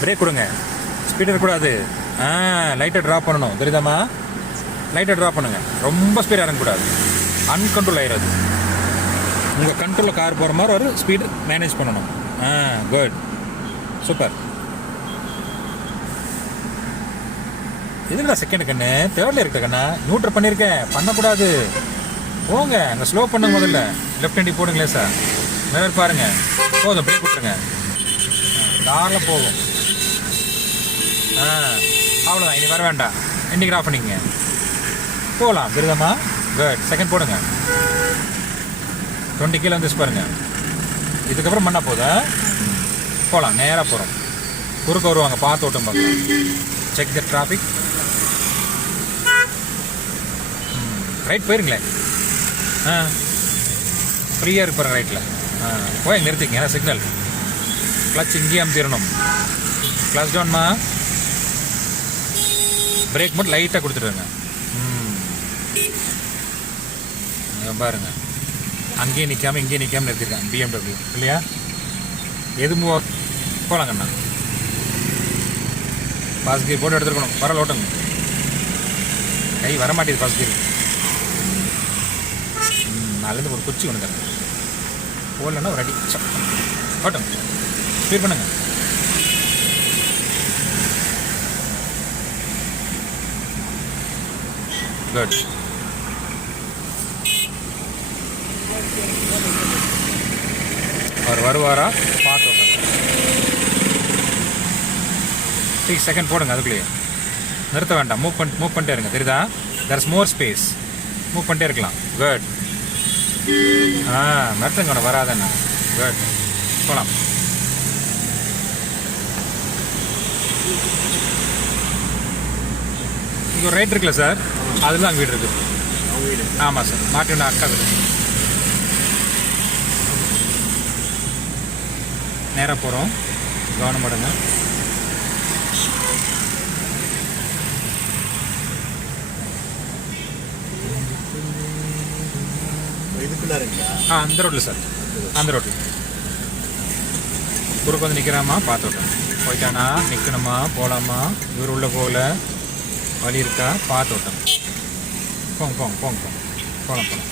Break கொடுங்க, speed இருக்கக்கூடாது. லைட்டை ட்ராப் பண்ணணும், தெரியுதாம்மா? லைட்டை ட்ராப் பண்ணுங்க, ரொம்ப ஸ்பீடாக இறங்கக்கூடாது, அன்கண்ட்ரோல் ஆயிடாது. உங்கள் கண்ட்ரோலில் கார் போகிற மாதிரி ஒரு ஸ்பீடு மேனேஜ் பண்ணணும். Good, super. இதுங்களா செகண்ட் கண்ணு, தேர்டில் இருக்க கண்ணா, நியூட்ரல் பண்ணியிருக்கேன், பண்ணக்கூடாது. போங்க, அங்கே ஸ்லோ பண்ணுங்க, முதல்ல லெஃப்ட் ஹேண்டி போடுங்களே சார். மிரர் பாருங்க, போதும், பிரேக் விட்டுருங்க, காரில் போகும். அவ்வளோதான், இனி வர வேண்டாம், இன்றைக்கி ஆஃப் பண்ணிங்க, போகலாம். விருதமா, குட். செகண்ட் போடுங்க, 20 கீழே வந்துச்சு பாருங்க. இதுக்கப்புறம் பண்ணால் போதா, போகலாம், நேராக போகிறோம். குறுக்க வருவாங்க, பார்த்து ஓட்டம் பார்க்கலாம். Check the traffic. ரைட் போயிருங்களேன். ஃப்ரீயாக இருக்கு பாருங்க ரைட்டில். போய் நிறுத்திங்க, ஏன்னா சிக்னல். கிளச் இங்கேயே அமுத்திடணும். கிளச் டவுன்மா, பிரேக் மட்டும் லைட்டாக கொடுத்துட்டுருங்க. பாருங்க, அங்கேயே நிற்காம இங்கேயே நிற்காம நிறுத்திருக்கேன். BMW இல்லையா? எது போகலாங்கண்ணா. பாஸ் கீர் போட்டு எடுத்துருக்கணும், பரவாயில்ல ஓட்டுங்க. கை வரமாட்டேது பாஸ் கீர். நாலேருந்து ஒரு குச்சி கொண்டு தரேன், போடலன்னா ஒரு அடி ஓட்டும். ஸ்பீட் பண்ணுங்க. குட். அவர் வருவாரா பார்த்து ஓட்டுங்க. 6 செகண்ட் போடுங்க, அதுக்குள்ளேயே நிறுத்த வேண்டாம். மூவ் பண்ணிட்டே இருங்க, தெரியுதா? There is more space, move பண்ணிட்டே இருக்கலாம். குட். நிறுத்துங்க, ஒன்று வராதுண்ணா. குட், போகலாம். இங்கே ஒரு ரைட் இருக்குல்ல சார், அதில் தான் வீடு இருக்குது. ஆமாம் சார், மாட்டி அக்கா வீடு. நேராக போகிறோம், கவனம் பண்ணுங்க. அந்த ரோட்டில் சார், அந்த ரோட்டில். குறுக்கு வந்து நிற்கிறாமா பார்த்து விட்டோம். போயிட்டானா, நிற்கணுமா, போகலாமா, இவர் உள்ளே போகல, வழி இருக்கா பார்த்து விட்டோம். போங்க போங்க போங்க போங்க, போகலாம் போகலாம்.